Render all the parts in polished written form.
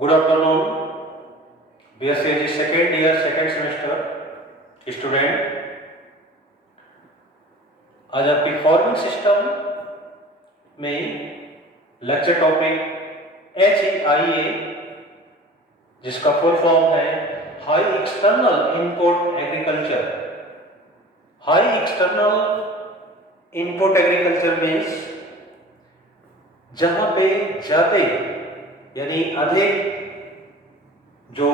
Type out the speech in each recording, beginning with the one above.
Good afternoon, BSc second year second semester student. आज आपकी farming system में lecture topic HEIA, जिसका full form है high external input agriculture. High external input agriculture means जहां पे ज्यादा यानी अधिक जो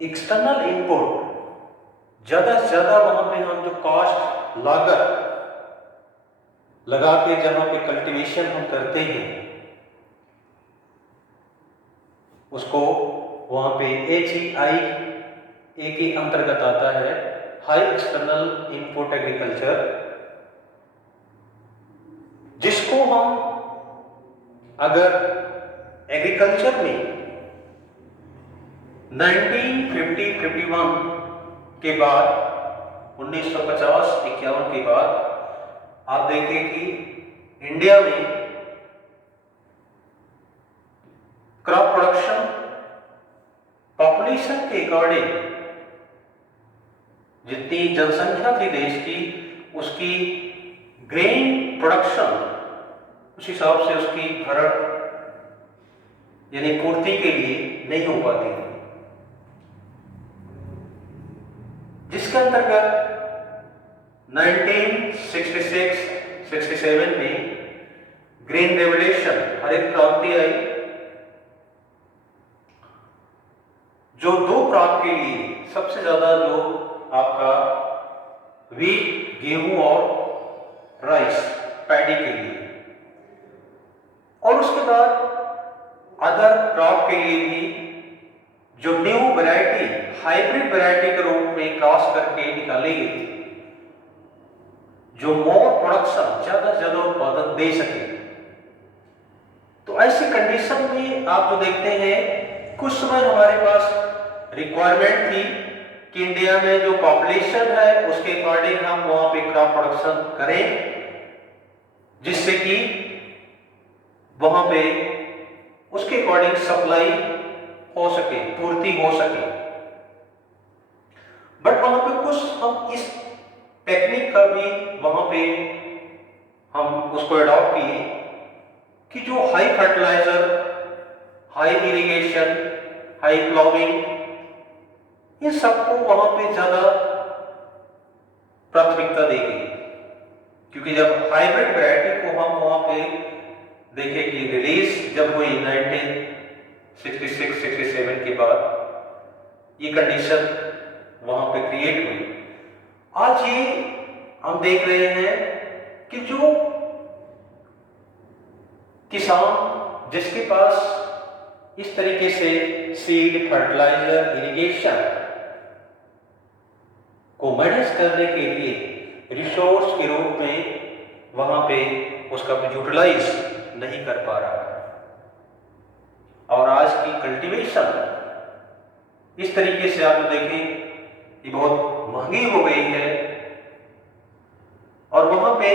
एक्सटर्नल इनपुट ज्यादा से ज्यादा वहां पे हम जो कॉस्ट लागत लगा के जहां पे कल्टीवेशन हम करते हैं उसको वहां पे HEIA के अंतर्गत आता है, हाई एक्सटर्नल इनपुट एग्रीकल्चर, जिसको हम अगर एग्रीकल्चर में 1950-51 के बाद 1950-51 के बाद आप देखें कि इंडिया में क्रॉप प्रोडक्शन पॉपुलेशन के अकॉर्डिंग जितनी जनसंख्या थी देश की, उसकी ग्रेन प्रोडक्शन उस हिसाब से उसकी भरण यानी पूर्ति के लिए नहीं हो पाती थी, जिसके अंतर्गत 1966-67 में ग्रीन रेवोल्यूशन, हरित क्रांति आई, जो दो क्रॉप के लिए सबसे ज्यादा जो आपका वीट, गेहूं और राइस, पैडी के लिए, और उसके बाद अदर क्रॉप के लिए भी जो न्यू वैरायटी, हाइब्रिड वैरायटी के रूप में क्रॉस करके निकाली गई, जो मोर प्रोडक्शन, ज्यादा से ज्यादा उत्पादन दे सके। तो ऐसी कंडीशन में आप जो देखते हैं, कुछ समय हमारे पास रिक्वायरमेंट थी कि इंडिया में जो पॉपुलेशन है उसके अकॉर्डिंग हम वहां पे क्रॉप प्रोडक्शन करें, जिससे कि वहां पे उसके अकॉर्डिंग सप्लाई हो सके, पूर्ति हो सके। बट वहां पे कुछ हम इस टेक्निक का भी वहां पे हम उसको अडॉप्ट किए कि जो high fertiliser, high irrigation, high ploughing, इन सबको वहां पे ज्यादा प्राथमिकता दी गई, क्योंकि जब हाइब्रिड वैरायटी को हम वहां पे देखें कि रिलीज जब हुई 1966-67 के बाद, ये कंडीशन वहां पे क्रिएट हुई। आज ये हम देख रहे हैं कि जो किसान जिसके पास इस तरीके से सीड, फर्टिलाइजर, इरिगेशन को मैनेज करने के लिए रिसोर्स के रूप में वहां पे उसका यूटिलाइज नहीं कर पा रहा है, और आज की कल्टीवेशन इस तरीके से आप देखें ये बहुत महंगी हो गई है, और वहां पे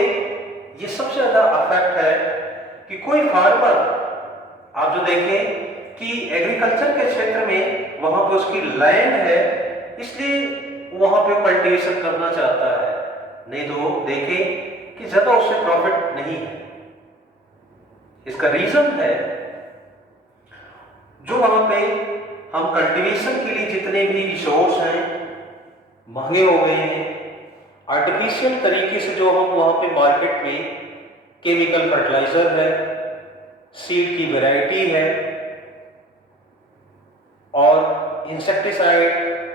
ये सबसे ज्यादा अफेक्ट है कि कोई फार्मर आप जो देखें कि एग्रीकल्चर के क्षेत्र में वहां पे उसकी लैंड है, इसलिए वहां पे कल्टीवेशन करना चाहता है, नहीं तो देखें कि ज्यादा उससे प्रॉफिट नहीं है। इसका रीजन है जो वहां पे हम कल्टीवेशन के लिए जितने भी रिसोर्स हैं महंगे हो गए हैं, आर्टिफिशियल तरीके से जो हम वहां पे मार्केट में केमिकल फर्टिलाइजर है, सीड की वैरायटी है, और इंसेक्टिसाइड,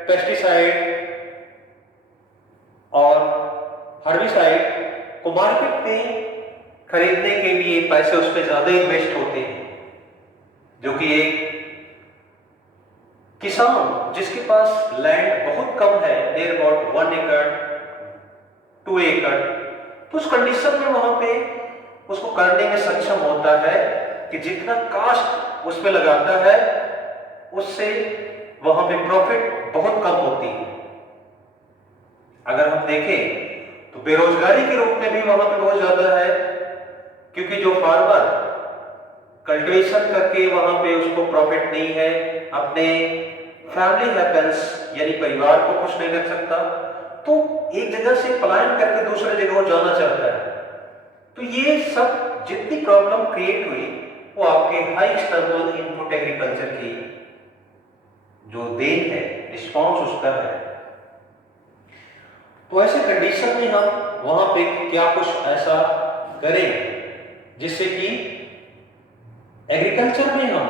पेस्टिसाइड और हर्बिसाइड को मार्केट में खरीदने के लिए पैसे उस पर ज्यादा इन्वेस्ट होते हैं, जो कि एक किसान जिसके पास लैंड बहुत कम है, नियर अबाउट 1 एकड़ 2 एकड़, तो उस कंडीशन में वहां पे उसको करने में सक्षम होता है कि जितना कास्ट उस पे लगाता है उससे वहां पे प्रॉफिट बहुत कम होती है। अगर हम देखें तो बेरोजगारी के रूप में भी वहां पे बहुत ज्यादा है, क्योंकि जो फार्मर कल्टीवेशन करके वहां पे उसको प्रॉफिट नहीं है, अपने फैमिली हैपेंस यानी परिवार को खुश नहीं रख सकता, तो एक जगह से पलायन करके दूसरे जगह जाना चाहता है। तो ये सब जितनी प्रॉब्लम क्रिएट हुई वो आपके हाई एक्सटर्नल इनपुट एग्रीकल्चर की जो देन है, रिस्पॉन्स उसका है। तो ऐसे कंडीशन में हम वहां पे क्या कुछ ऐसा करें जिससे कि एग्रीकल्चर में हम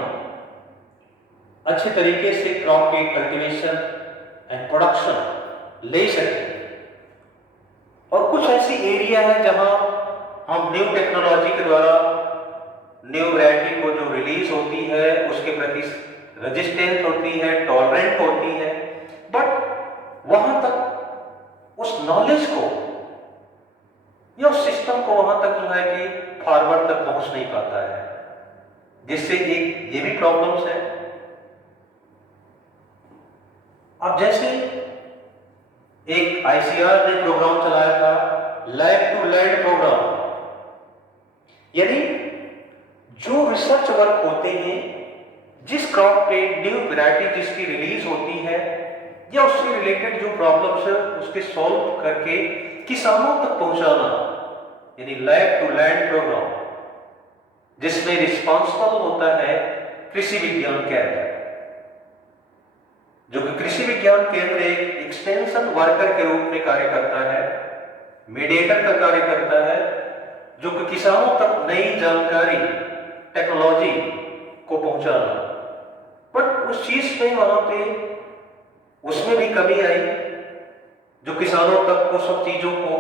अच्छे तरीके से क्रॉप के कल्टीवेशन एंड प्रोडक्शन ले सकें। और कुछ ऐसी एरिया है जहां हम न्यू टेक्नोलॉजी के द्वारा न्यू वैरायटी को जो रिलीज होती है उसके प्रति रेजिस्टेंस होती है, टॉलरेंट होती है, बट वहां तक उस नॉलेज को या उस सिस्टम को वहां तक जो है कि फार्मर तक पहुंच नहीं पाता है, जिससे एक ये भी प्रॉब्लम्स है। अब जैसे एक आईसीआर ने प्रोग्राम चलाया था लैब टू लैंड प्रोग्राम, यानी जो रिसर्च वर्क होते हैं, जिस क्रॉप पे न्यू वैरायटी जिसकी रिलीज होती है या उससे रिलेटेड जो प्रॉब्लम्स है उसके सॉल्व करके किसानों तक पहुंचाना, यानी लैब टू लैंड प्रोग्राम, जिसमें रिस्पॉन्सिबल होता है कृषि विज्ञान केंद्र, जो कि कृषि विज्ञान केंद्र एक एक्सटेंशन वर्कर के रूप में कार्य करता है, मीडिएटर का कार्य करता है, जो कि किसानों तक नई जानकारी टेक्नोलॉजी को पहुंचाना। बट उस चीज में वहां पे उसमें भी कमी आई, जो किसानों तक वो सब चीजों को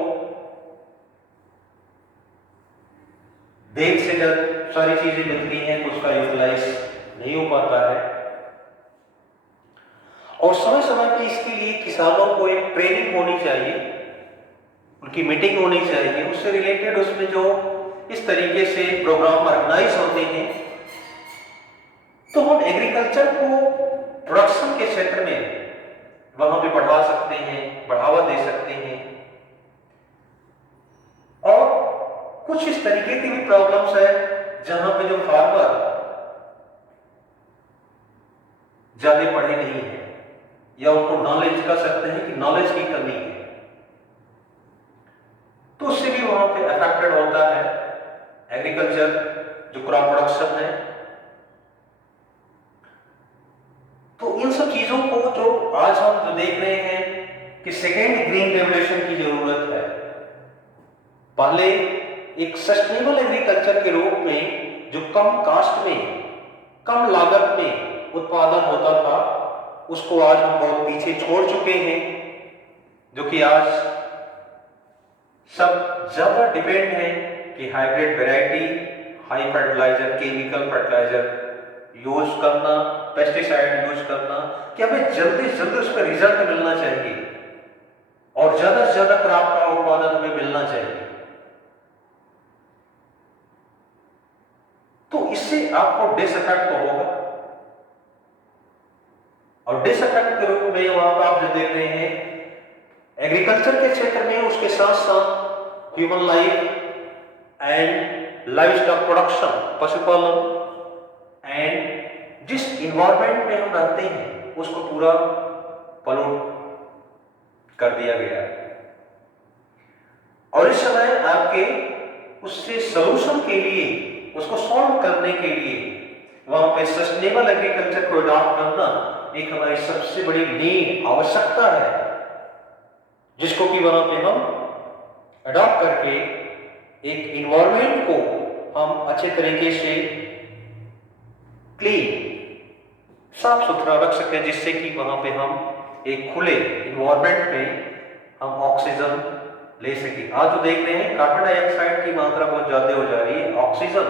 देर से जब सारी चीजें मिलती हैं तो उसका यूटिलाइज नहीं हो पाता है। और समय समय पे इसके लिए किसानों को एक ट्रेनिंग होनी चाहिए, उनकी मीटिंग होनी चाहिए, उससे रिलेटेड उसमें जो इस तरीके से प्रोग्राम ऑर्गेनाइज होते हैं, तो हम एग्रीकल्चर को प्रोडक्शन के क्षेत्र में वहां पे बढ़ा सकते हैं, बढ़ावा दे सकते हैं। और कुछ इस तरीके की भी प्रॉब्लम्स है जहां पे जो फार्मर ज्यादा पढ़े नहीं है या उनको नॉलेज कह सकते हैं कि नॉलेज की कमी है, तो उससे भी वहां पे अफेक्टेड होता है एग्रीकल्चर जो क्रॉप प्रोडक्शन है। तो इन सब चीजों को जो आज हम जो देख रहे हैं कि सेकेंड ग्रीन रेवोल्यूशन की जरूरत है। पहले एक सस्टेनेबल एग्रीकल्चर के रूप में जो कम कास्ट में, कम लागत में उत्पादन होता था, उसको आज हम बहुत पीछे छोड़ चुके हैं, जो कि आज सब ज्यादा डिपेंड है कि hybrid variety, high fertiliser, chemical fertiliser use करना, पेस्टिसाइड यूज करना, कि हमें जल्दी से जल्दी उसका रिजल्ट मिलना चाहिए और ज्यादा से ज्यादा क्रॉप का उत्पादन हमें मिलना चाहिए। तो इससे आपको डिसइफेक्ट तो होगा, और डिसइफेक्ट के रूप में वहां पर आप जो देख रहे हैं एग्रीकल्चर के क्षेत्र में, उसके साथ साथ human life and life stock production, पशुपालन, एंड जिस इन्वायरमेंट में हम रहते हैं उसको पूरा पॉल्यूट कर दिया गया है। और इस समय आपके उससे सॉल्यूशन के लिए, उसको सॉल्व करने के लिए वहां पे सस्टेनेबल एग्रीकल्चर को अडॉप्ट करना एक हमारी सबसे बड़ी नीड, आवश्यकता है, जिसको कि वहां पे हम अडॉप्ट करके एक इन्वायरमेंट को हम अच्छे तरीके से क्लीन, साफ सुथरा रख सकें, जिससे कि वहां पे हम एक खुले इन्वायरमेंट में हम ऑक्सीजन ले सकें। आज जो देख रहे हैं कार्बन डाइऑक्साइड की मात्रा बहुत ज्यादा हो जा रही है, ऑक्सीजन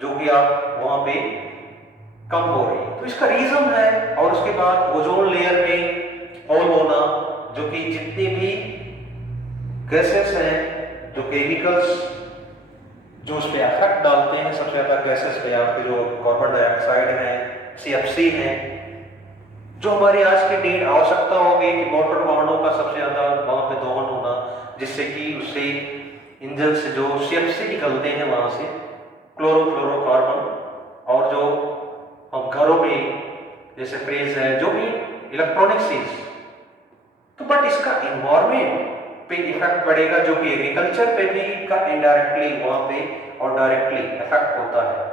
जो कि आप वहां पे कम हो रही है, तो इसका रीजन है। और उसके बाद ओजोन लेयर में होल होना, जो कि जितने भी गैसेस हैं, जो केमिकल्स जो उस पर इफेक्ट डालते हैं, सबसे ज्यादा गैसेस पे आपके जो कार्बन डाइऑक्साइड है, CFC है, जो हमारी आज की नीड आवश्यकता होगी कि मोटर वाहनों का सबसे ज्यादा वहां पे दोहन होना, जिससे कि उससे इंजन से जो CFC निकलते हैं वहां से क्लोरोफ्लोरोकार्बन, और जो हम घरों में जैसे फ्रिज है, जो भी इलेक्ट्रॉनिक चीज, तो बट इसका इन्वायरमेंट पे इफेक्ट पड़ेगा, जो कि एग्रीकल्चर पे भी का इनडायरेक्टली वहां पे और डायरेक्टली इफेक्ट होता है।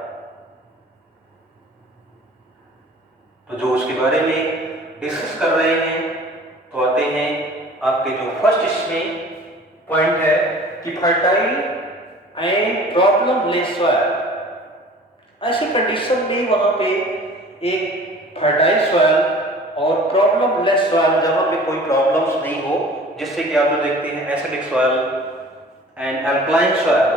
तो जो उसके बारे में डिस्कस कर रहे हैं, तो आते हैं आपके जो फर्स्ट इसमें पॉइंट है कि fertile and problem less soil. ऐसी कंडीशन में वहां पे एक फर्टाइल सॉइल और प्रॉब्लम लेस सॉइल, जहां पे कोई प्रॉब्लम्स नहीं हो, जिससे कि आप जो देखते हैं acidic soil and alkaline soil,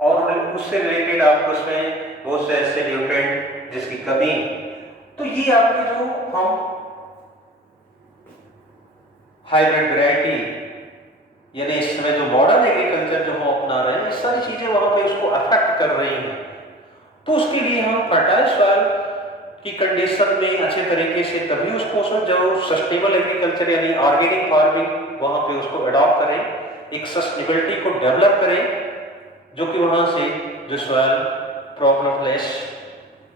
और उससे रिलेटेड आपको उसमें बहुत से ऐसे न्यूट्रिएंट जिसकी कमी, तो ये आपके जो हम हाइब्रिड वैरायटी यानी इस समय जो मॉडर्न एग्रीकल्चर जो हम अपना रहे हैं, ये सारी चीजें वहां पे उसको अफेक्ट कर रही हैं। तो उसके लिए हम फर्टाइल सॉइल की कंडीशन में अच्छे तरीके से तभी उसको जो सस्टेनेबल एग्रीकल्चर यानी ऑर्गेनिक फार्मिंग वहां पे उसको अडॉप्ट करें, एक सस्टेनेबिलिटी को डेवलप करें, जो कि वहां से जो सॉइल प्रॉब्लमलेस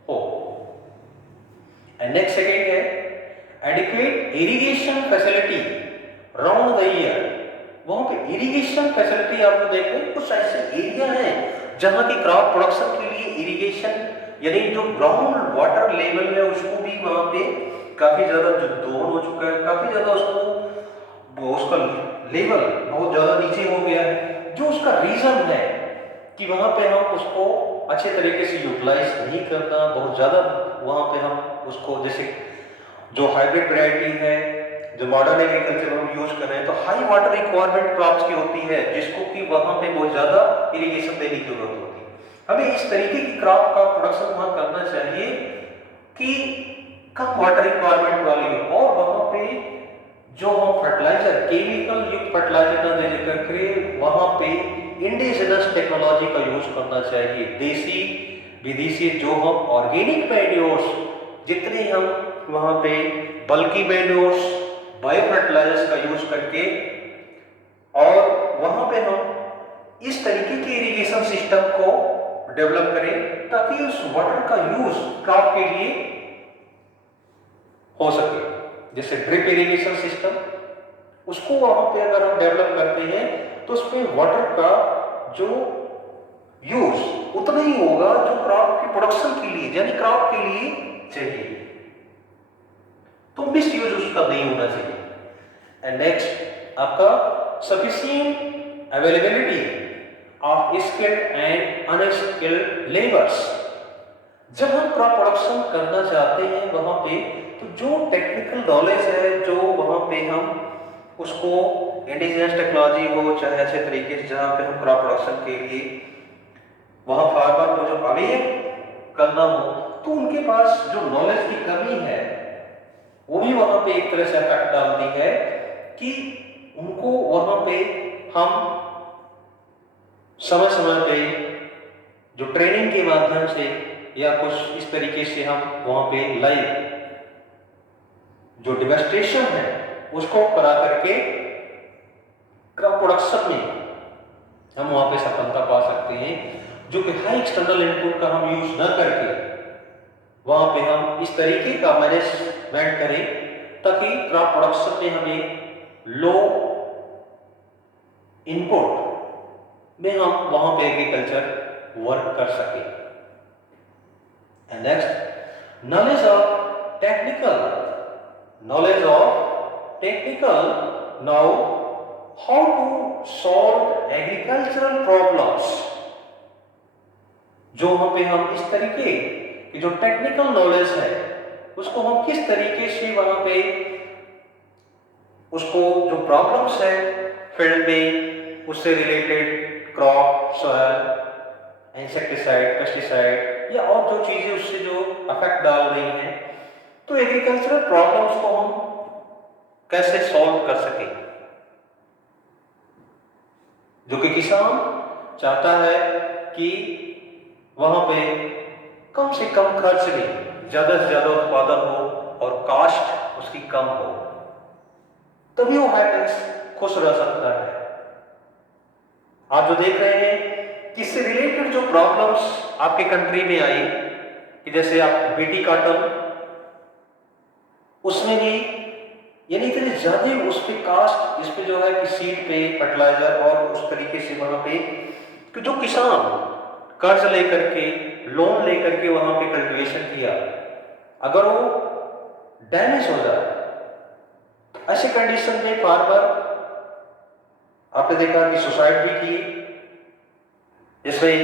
हो। एंड नेक्स्ट सेकेंड है adequate irrigation facility round the year. वहां पे इरिगेशन फैसिलिटी आप लोग देख रहे हैं, कुछ ऐसे एरिया हैं जहां की क्रॉप प्रोडक्शन के लिए इरिगेशन यानी जो ग्राउंड वाटर लेवल है उसको भी वहां पे काफी ज्यादा जो डाउन हो चुका है, काफी ज्यादा उसका लेवल बहुत ज्यादा नीचे हो गया है। जो उसका रीजन है कि वहां पे हम उसको अच्छे तरीके से यूटिलाइज नहीं करना, बहुत ज्यादा वहां पे हम उसको, जैसे जो हाइब्रिड वैरायटी है, जो मॉडर्न एग्रीकल्चर हम यूज कर रहे हैं, तो हाई वाटर रिक्वायरमेंट क्रॉप्स की होती है, जिसको कि वहां पे बहुत ज्यादा इरिगेशन देने की जरूरत होती है। हमें इस तरीके की क्रॉप का प्रोडक्शन वहां करना चाहिए कि कम वाटर रिक्वायरमेंट वाली हो, और वहां पे जो हम फर्टिलाइजर केमिकल युक्त फर्टिलाइजर न दे करके वहां पे इंडिजिनस टेक्नोलॉजी का यूज करना चाहिए। देसी विदेशी जो हम ऑर्गेनिक मैन्योर्स जितने हम वहां पे बल्कि मैन्योर्स बायो फर्टिलाइजर्स का यूज करके, और वहां पे हम इस तरीके के इरिगेशन सिस्टम को डेवलप करें ताकि उस वाटर का यूज क्रॉप के लिए हो सके। जैसे ड्रिप इरिगेशन सिस्टम, उसको वहां पे अगर हम डेवलप करते हैं तो उसमें वाटर का जो यूज उतना ही होगा जो क्रॉप की प्रोडक्शन के लिए यानी क्रॉप के लिए चाहिए, तो मिस यूज उसका नहीं होना चाहिए। एंड नेक्स्ट आपका sufficient availability of skilled and unskilled labours. जब हम क्रॉप प्रोडक्शन करना चाहते हैं वहां पे, तो जो टेक्निकल नॉलेज है जो वहां पे हम उसको इंडिजिनस टेक्नोलॉजी हो, चाहे अच्छे तरीके से जहां पे हम क्रॉप प्रोडक्शन के लिए वहां फार्मर को जो अवेयर करना हो, तो उनके पास जो नॉलेज की कमी है वो भी वहां पे एक तरह से इफेक्ट डालती है कि उनको वहां पे हम समय समय पे जो ट्रेनिंग के माध्यम से या कुछ इस तरीके से हम वहां पे लाइव जो डेमोंस्ट्रेशन है उसको करा करके क्रॉप प्रोडक्शन में हम वहां पे सफलता पा सकते हैं, जो कि हाई एक्सटर्नल इनपुट का हम यूज न करके वहां पे हम इस तरीके का मैनेजमेंट करें ताकि क्रॉप प्रोडक्शन में हमें लो इनपुट में हम वहां पे एग्रीकल्चर वर्क कर सके। And next knowledge of technical now how to solve agricultural problems। जो वहां पे हम इस तरीके की जो टेक्निकल नॉलेज है उसको हम किस तरीके से वहां पे उसको जो प्रॉब्लम्स है फील्ड में उससे related crop, soil, insecticide, pesticide या और जो चीजें उससे जो अफेक्ट डाल रही हैं, तो एग्रीकल्चरल प्रॉब्लम्स को हम कैसे सॉल्व कर सकें। जो कि किसान चाहता है कि वहां पे कम से कम खर्च में ज्यादा से ज्यादा उत्पादन हो और कॉस्ट उसकी कम हो, तभी वो हाइटेक्स खुश रह सकता है। आप जो देख रहे हैं, इससे रिलेटेड जो प्रॉब्लम्स आपके कंट्री में आई कि जैसे आप बीटी कॉटन, उसमें भी यानी इतने ज्यादा उस पे कास्ट, इस पे जो है कि सीड पे फर्टिलाइजर और उस तरीके से वहां पे कि जो किसान कर्ज लेकर के, लोन लेकर के वहां पे कल्टीवेशन किया, अगर वो डैमेज हो जाए, ऐसे कंडीशन में फार्मर, आपने देखा कि सुसाइड भी की, जिसमें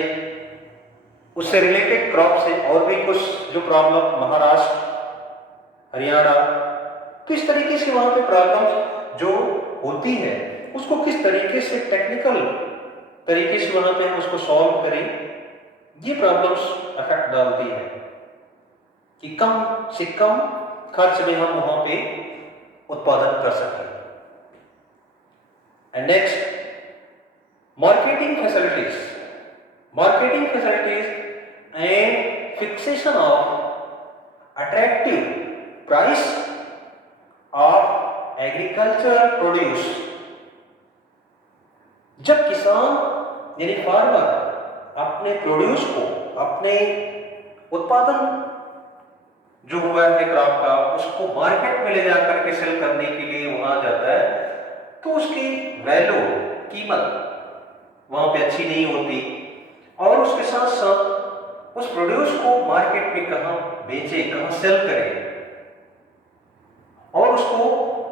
उससे रिलेटेड क्रॉप से और भी कुछ जो प्रॉब्लम महाराष्ट्र, हरियाणा, तो इस तरीके से वहां पे प्रॉब्लम जो होती है उसको किस तरीके से टेक्निकल तरीके से वहां पे हम उसको सॉल्व करें, ये प्रॉब्लम्स इफेक्ट डालती है कि कम से कम खर्च में हम वहां पे उत्पादन कर सकें। And next, marketing facilities, marketing facilities and fixation of attractive price of agricultural produce। जब किसान यानी फार्मर अपने प्रोड्यूस को, अपने उत्पादन जो हुआ है क्रॉप का, उसको मार्केट में ले जाकर के सेल करने के लिए वहां जाता है, तो उसकी वैल्यू, कीमत वहां पे अच्छी नहीं होती, और उसके साथ साथ उस प्रोड्यूस को मार्केट में कहां बेचे, कहां सेल करें, और उसको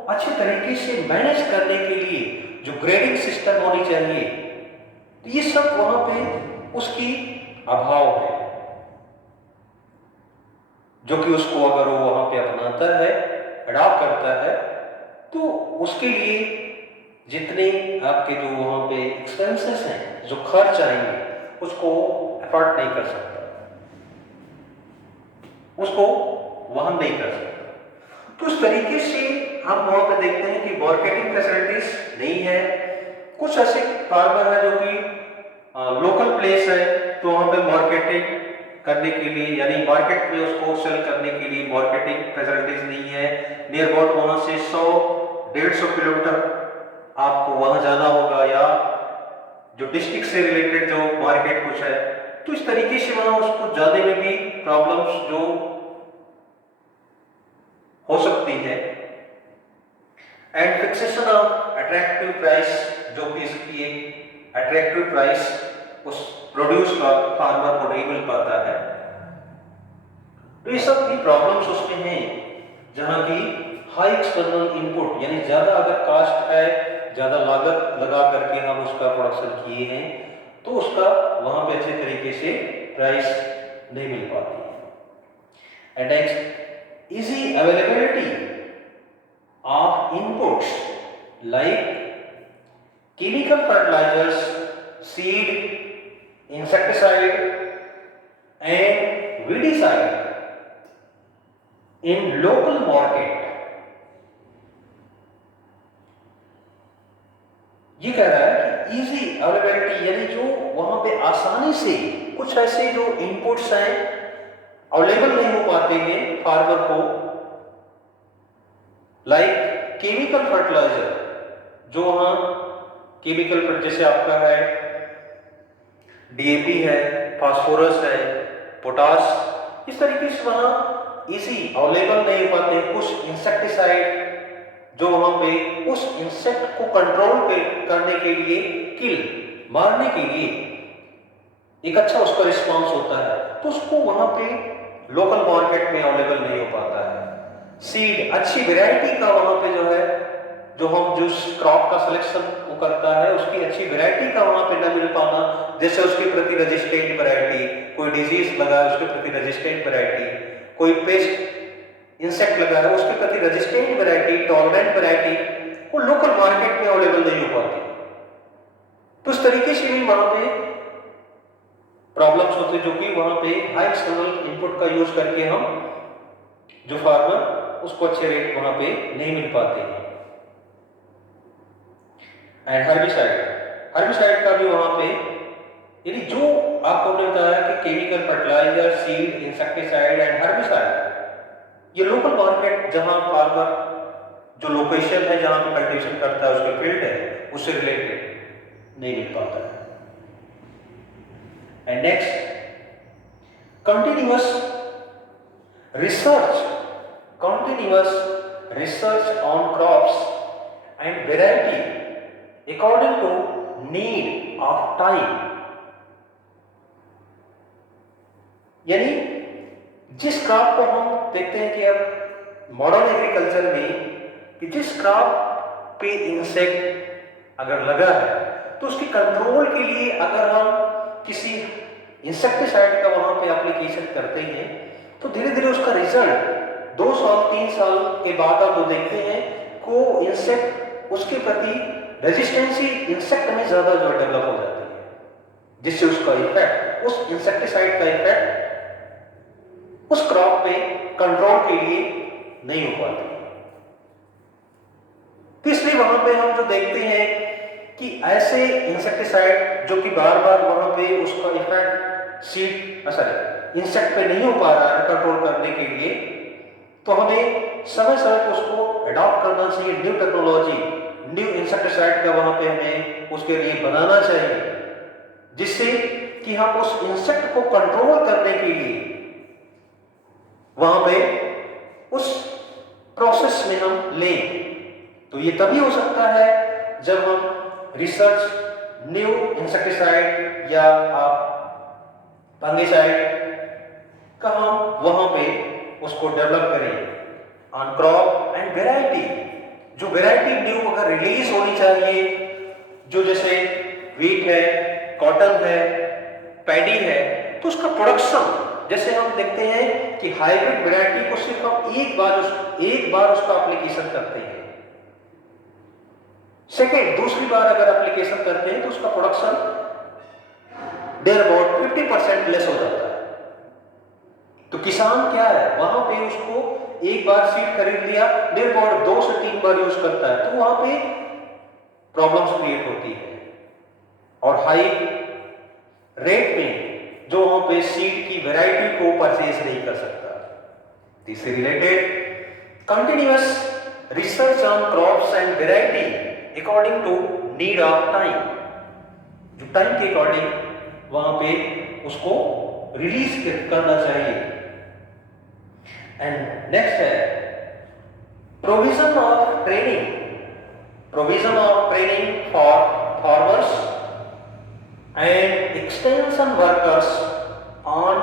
अच्छे तरीके से मैनेज करने के लिए जो ग्रेडिंग सिस्टम होनी चाहिए, तो ये सब वहां पे उसकी अभाव है, जो कि उसको अगर वो वहां पे अपनाता है, अडॉप्ट करता है, तो उसके लिए जितने आपके जो वहां पे एक्सपेंसेस हैं, जो खर्च आएंगे, उसको अफोर्ड नहीं कर सकता, उसको वहन नहीं कर सकता। तो इस तरीके से हम वहां पे देखते हैं कि मार्केटिंग फैसिलिटीज नहीं है। कुछ ऐसे फार्मर है जो कि लोकल प्लेस है, तो वहां पे मार्केटिंग करने के लिए, यानी मार्केट में उसको सेल करने के लिए मार्केटिंग फैसिलिटीज नहीं है। नियर अबाउट वहां से 100-150 किलोमीटर आपको वहां जाना होगा, या जो डिस्ट्रिक्ट से रिलेटेड जो मार्केट कुछ है, तो इस तरीके से वहां उसको जाने में भी प्रॉब्लम्स जो हो सकती है। And fixation of attractive price, जो कि इसकी एक अट्रैक्टिव प्राइस उस प्रोड्यूस का फार्मर को नहीं मिल पाता है। तो ये सब भी प्रॉब्लम्स उसमें हैं, जहां की हाई एक्सटर्नल इनपुट, यानी ज्यादा अगर कास्ट है, ज्यादा लागत लगा करके हम उसका प्रोडक्शन किए हैं, तो उसका वहां पे अच्छे तरीके से प्राइस नहीं मिल पाती है। And next, easy availability of inputs like chemical fertilisers, seed, insecticide and weedicide in local market. ये कह रहा है कि इजी अवेलेबिलिटी, यानी जो वहां पे आसानी से कुछ ऐसे जो इनपुट्स हैं अवेलेबल नहीं हो पाते हैं फार्मर को, लाइक केमिकल फर्टिलाइजर, जो वहां केमिकल जैसे आपका है डीएपी है, फास्फोरस है, पोटास, इस तरीके से वहां इजी अवेलेबल नहीं हो पाते। कुछ इंसेक्टिसाइड जो वहां पे उस इंसेक्ट को कंट्रोल करने के लिए, किल मारने के लिए एक अच्छा उसका रिस्पांस होता है, तो उसको वहां पे लोकल मार्केट में अवेलेबल नहीं हो पाता है। सीड, अच्छी वैरायटी का वहां पे जो है, जो हम जिस क्रॉप का सिलेक्शन वो करता है, उसकी अच्छी वैरायटी का वहां पे न मिल पाना, जैसे उसके प्रति रेजिस्टेंट वैरायटी, कोई डिजीज लगा है उसके प्रति रेजिस्टेंट वैरायटी, कोई पेस्ट इंसेक्ट लगा है उसके प्रति रेजिस्टेंट वैरायटी, टॉलरेंट वैरायटी, वो लोकल मार्केट में अवेलेबल नहीं हो पाती। तो इस तरीके से भी वहां पे प्रॉब्लम्स होते, जो कि वहां पे हाई एक्सटर्नल इनपुट का यूज करके हम जो फार्मर उसको अच्छे रेट वहां पे नहीं मिल पाते हैं। एंड हर्बिसाइड, हर्बिसाइड का भी वहां पे, यानी जो आपको हमने बताया कि chemical fertiliser, seed, insecticide and herbicide, ये लोकल मार्केट जहां फार्मर जो लोकेशन है जहां पे कल्टीवेशन करता है, उसके फील्ड है, उससे रिलेटेड नहीं मिल पाता है। And next, continuous Research, continuous research on crops and variety according to need of time. यानी जिस क्रॉप को हम देखते हैं कि अब मॉडर्न एग्रीकल्चर में कि जिस क्रॉप पे इंसेक्ट अगर लगा है तो उसकी कंट्रोल के लिए अगर हम किसी इंसेक्टिसाइड का वहां पे एप्लीकेशन करते हैं तो धीरे धीरे उसका रिजल्ट 2 साल 3 साल के बाद आप जो देखते हैं को इंसेक्ट उसके प्रति रेजिस्टेंसी इंसेक्ट में ज्यादा जो डेवलप हो जाती है, जिससे उसका इफेक्ट उस इंसेक्टिसाइड का इफेक्ट उस क्रॉप पे कंट्रोल के लिए नहीं हो पाती। तीसरी वहां पे हम जो देखते हैं कि ऐसे इंसेक्टिसाइड जो कि बार बार वहां पे उसका इफेक्ट इंसेक्ट पे नहीं हो पा रहा है कंट्रोल करने के लिए, तो हमें समय समय पर उसको अडॉप्ट करना चाहिए। न्यू टेक्नोलॉजी, न्यू इंसेक्टिसाइड का वहां पे हमें उसके लिए बनाना चाहिए, जिससे कि हम उस इंसेक्ट को कंट्रोल करने के लिए वहां पे उस प्रोसेस में हम लें। तो ये तभी हो सकता है जब हम रिसर्च न्यू इंसेक्टिसाइड या फंगिसाइड का हम वहां पे उसको डेवलप करें ऑन क्रॉप एंड वेराइटी। जो वेराइटी न्यू अगर रिलीज होनी चाहिए, जो जैसे व्हीट है, कॉटन है, पैडी है, तो उसका प्रोडक्शन जैसे हम देखते हैं कि हाइब्रिड वेराइटी को सिर्फ हम एक बार उसका एप्लीकेशन करते हैं, सेकेंड दूसरी बार अगर एप्लीकेशन करते हैं तो उसका प्रोडक्शन देयर अबाउट 50% लेस हो जाता है। तो किसान क्या है वहां पे उसको एक बार सीड खरीद लिया, देयर अबाउट 2 से 3 बार यूज करता है, तो वहां पे प्रॉब्लम्स क्रिएट होती है और हाई रेट में जो वहां पे सीड की वैरायटी को परचेज नहीं कर सकता। इससे related continuous research on crops and variety according to need of time, जो टाइम के अकॉर्डिंग वहां पे उसको रिलीज करना चाहिए। एंड नेक्स्ट है provision of training for farmers and extension workers on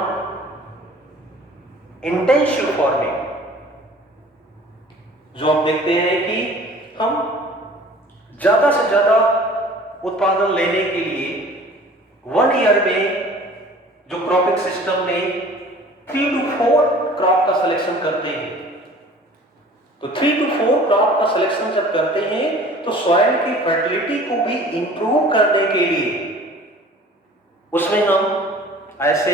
intensive farming. जो आप देखते हैं कि हम ज्यादा से ज्यादा उत्पादन लेने के लिए 1 ईयर में जो क्रॉपिंग सिस्टम में 3 to 4 क्रॉप का सिलेक्शन करते हैं, तो 3 to 4 क्रॉप का सिलेक्शन जब करते हैं तो सॉइल की फर्टिलिटी को भी इंप्रूव करने के लिए उसमें हम ऐसे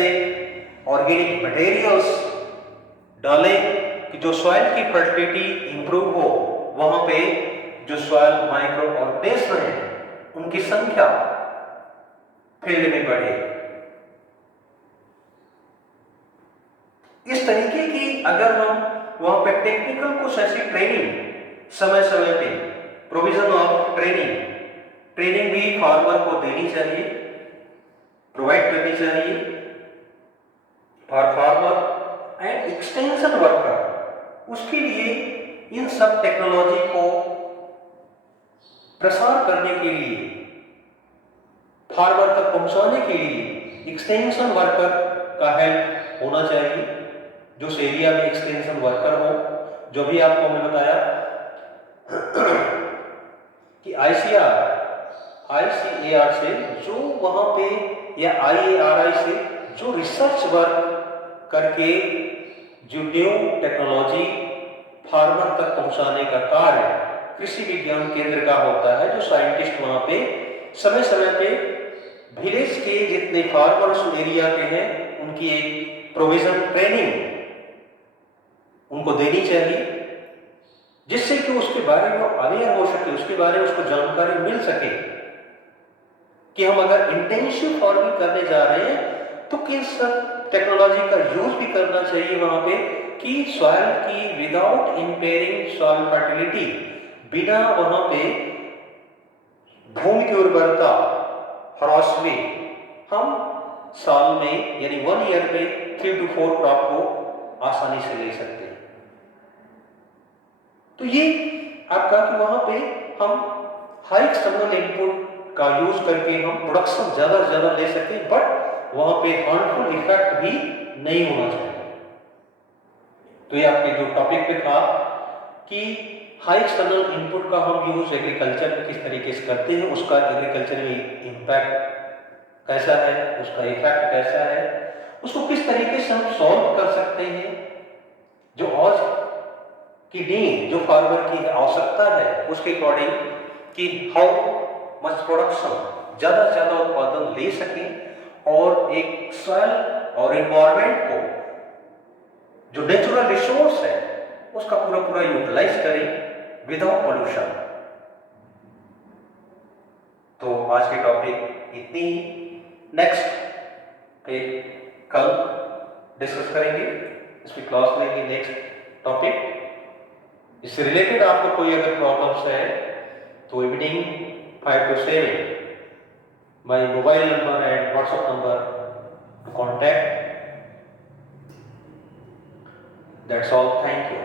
ऑर्गेनिक मटेरियल्स डालें कि जो सॉइल की फर्टिलिटी इंप्रूव हो, वहां पे जो सॉइल माइक्रो ऑर्गेनिज्म है उनकी संख्या फील्ड में बढ़े। इस तरीके की अगर हम वहां पे टेक्निकल कुछ ऐसी ट्रेनिंग समय समय पे प्रोविजन ऑफ ट्रेनिंग भी फार्मर को देनी चाहिए, प्रोवाइड करनी चाहिए for farmer and extension worker. उसके लिए इन सब टेक्नोलॉजी को प्रसार करने के लिए, फार्मर तक पहुंचाने के लिए एक्सटेंशन वर्कर का हेल्प होना चाहिए। जो उस एरिया में एक्सटेंशन वर्कर हो, जो भी आपको मैं बताया कि ICAR से जो वहां पे या IARI से जो रिसर्च वर्क करके जो न्यू टेक्नोलॉजी फार्मर तक पहुंचाने का कार्य कृषि विज्ञान केंद्र का होता है, जो साइंटिस्ट वहां पे समय समय पे विलेज के जितने फार्मर्स एरिया के हैं उनकी एक प्रोविजन ट्रेनिंग उनको देनी चाहिए, जिससे कि उसके बारे में अवेयर हो सके, उसके बारे में उसको जानकारी मिल सके कि हम अगर इंटेंसिव फार्मिंग करने जा रहे हैं तो किस टेक्नोलॉजी का यूज भी करना चाहिए वहां पे कि सॉइल की विदाउट इंपेयरिंग सॉइल फर्टिलिटी, बिना वहां पे भूमि की उर्वरता ह्रास में हम साल में यानी 1 ईयर में 3 to 4 क्रॉप को आसानी से ले सकते हैं। तो ये आपका कि वहां पे हम हाई एक्सटर्नल इनपुट का यूज करके हम प्रोडक्शन ज्यादा से ज्यादा ले सकें, बट वहां पे हार्मफुल इफेक्ट भी नहीं होना चाहिए। तो ये आपके जो टॉपिक पे था कि हाई एक्सटर्नल इनपुट का हम यूज एग्रीकल्चर में किस तरीके से करते हैं, उसका एग्रीकल्चर में इम्पैक्ट कैसा है, उसका इफेक्ट कैसा है, उसको किस तरीके से हम सॉल्व कर सकते हैं, जो आज की नीड, जो फार्मर की आवश्यकता है उसके अकॉर्डिंग, कि हाउ मच प्रोडक्शन, ज्यादा से ज्यादा उत्पादन ले सकें और एक सॉइल और एनवायरमेंट को, जो नेचुरल रिसोर्स है, उसका पूरा पूरा यूटिलाइज करें विदाउट पोल्यूशन। तो आज के टॉपिक इतनी ही। नेक्स्ट पे कल डिस्कस करेंगे, इसकी क्लास लेंगे नेक्स्ट टॉपिक। इससे रिलेटेड आपको कोई अगर प्रॉब्लम्स है तो evening 5 to 7 my mobile number and WhatsApp number two contact. That's all, thank you.